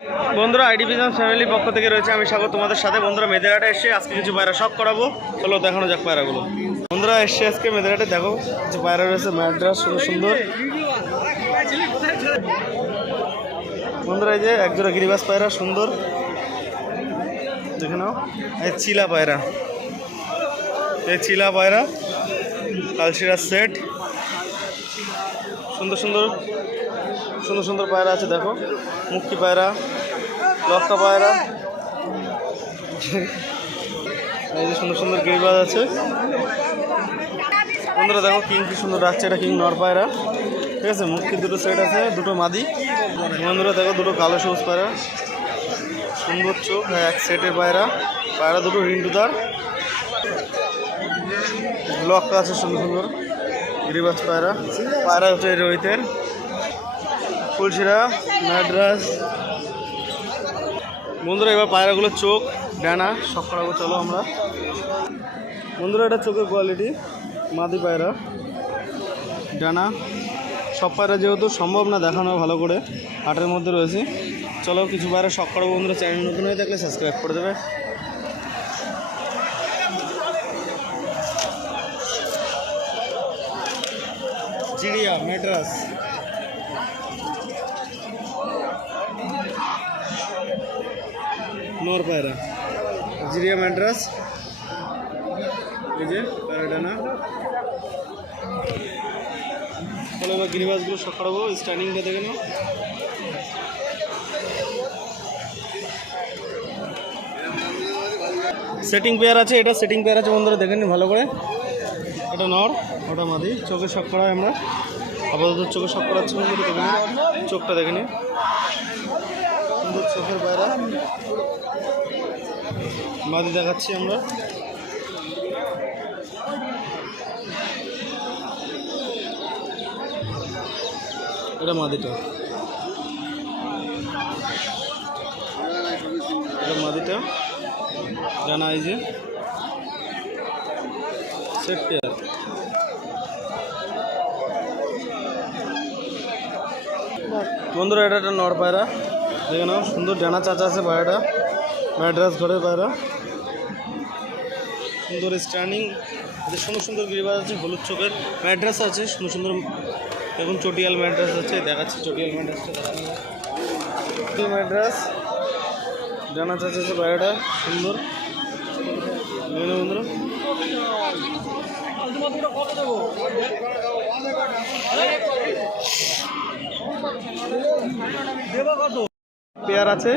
বন্ধুরা আইডি বিজন ফ্যামিলি পক্ষ থেকে রয়েছে আমি স্বাগত তোমাদের সাথে। বন্ধুরা, মেদেরাটে এসে আজকে কিছু পায়রা শখ করাবো। চলো দেখানো যাক পায়রাগুলো। বন্ধুরা, এসে আজকে মেদেরাটে দেখো, কিছু পায়রা রয়েছে, ম্যাড্রাস, সুন্দর সুন্দর। বন্ধুরা, এই যে একজোড়া গিরিবাস পায়রা, সুন্দর। দেখে নাও, এই চিলা পায়রা। এই চিলা পায়রা কালশিরার সেট। সুন্দর সুন্দর সুন্দর সুন্দর পায়রা আছে দেখো। মুক্তি পায়রা লক্কা পায়রা। এই যে সুন্দর সুন্দর গিরিবাজ আছে। বন্ধুরা দেখো কিং কি সুন্দর রাখছে এটা কিং নর পায়রা। ঠিক আছে মুক্তি দুটো সেট আছে দুটো মাদি। বন্ধুরা দেখো দুটো কালো সবুজ পায়রা। সুন্দর চোখ হ্যাঁ, এক সেটের পায়রা। পায়রা দুটো রিন্টুদার লক্কা আছে সুন্দর সুন্দর। গিরিবাজ পায়রা। পায়রা হচ্ছে রোহিতের। ফুলশিরা, ম্যাড্রাস। বন্ধুরা, এবার পায়রাগুলোর চোখ, ডানা, সব করাবো, চলো আমরা। বন্ধুরা, এটা চোখের কোয়ালিটি মাদি পায়রা। ডানা, সব পায়রা যেহেতু সম্ভব না দেখানো ভালো করে, হাটের মধ্যে রয়েছে। চলো, কিছু পায়রা শখ করাবো বন্ধুরা চ্যানেল নতুন হয়ে থাকলে সাবস্ক্রাইব করে দেবে। চিড়িয়া মেড্রাস নোর পায়রা। জিরিয়া ম্যাড্রাস এই যে প্যারাডানা। চলো এবার গিরিবাসগুলো করাবো স্ট্যান্ডিংটা দেখে নাও। সেটিং পেয়ার আছে এটা সেটিং পেয়ার আছে বন্ধুরা দেখে নিন ভালো করে। এটা নর। ওটা মাদি চোখে শখ করা হয় আমরা। আপাতত চোখে শখ করাচ্ছি চোখটা দেখে নিন সুন্দর চোখের বাইরা মাদি দেখাচ্ছি আমরা। এটা মাদিটা। এটা মাদিটা। জানা এই যে। সেট পেয়ার বন্ধুরা এটা একটা নর পায়রা। দেখে নাও, সুন্দর ডানা চাচা আছে পায়রাটা। ম্যাড্রাস ঘরের পায়রা। সুন্দর স্ট্যান্ডিং সুন্দর সুন্দর গিরিবাজ আছে, হলুদ চোখের ম্যাড্রাস আছে, সুন্দর সুন্দর দেখুন চটিয়াল ম্যাড্রাস আছে, দেখাচ্ছি চটিয়াল ম্যাড্রাসটা দেখানো ম্যাড্রাস। ডানা চাচা আছে পায়রাটা, সুন্দর। বন্ধুরা। পেয়ার আছে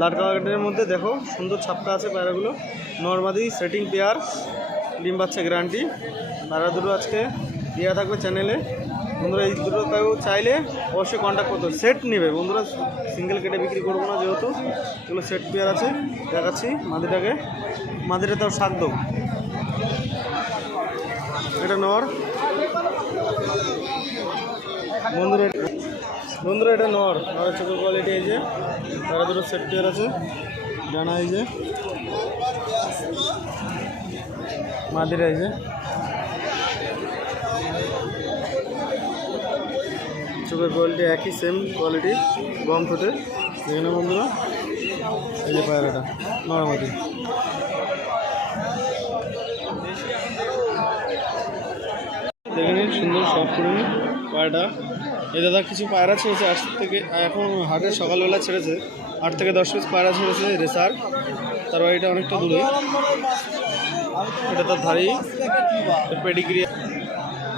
লাট কালারের মধ্যে, দেখো, সুন্দর ছাপকা আছে পেয়ারাগুলো। নর্মাদি সেটিং পেয়ার, ডিম পাচ্ছে গ্যারান্টি। পায়রা দুটো আজকে দেওয়া থাকবে চ্যানেলে। বন্ধুরা, এই দুটো কেউ চাইলে অবশ্যই কন্ট্যাক্ট করতে সেট নেবে। বন্ধুরা সিঙ্গেল কেটে বিক্রি করব না যেহেতু। এগুলো সেট পেয়ার আছে। দেখাচ্ছি মাদিটাকে। মাদিটা তাও শাক এটা নর। বন্ধুরা বন্ধুরা, এটা নর। নরের চোখের কোয়ালিটি এই যে, তারা দুটো সেট আছে, ডানা এই যে, মাদিরা এই যে। চোখের কোয়ালিটি একই সেম কোয়ালিটি গম ঠোঁটে। দেখে বন্ধুরা, এই যে পায়রাটা নিন সুন্দর, সব করে নিন পায়রাটা এই দাদা, কিছু পায়রা ছেড়েছে আট থেকে, এখন হাটে সকালবেলা ছেড়েছে। আট থেকে দশ পিস পায়রা ছেড়েছে রেসার। তার বাড়িটা অনেকটা দূরে। এটা তার ধারেই। পেডিগ্রি।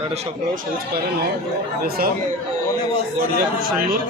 একটা সকাল সবুজ পায়রা ন রেসার। বডিটা খুব সুন্দর।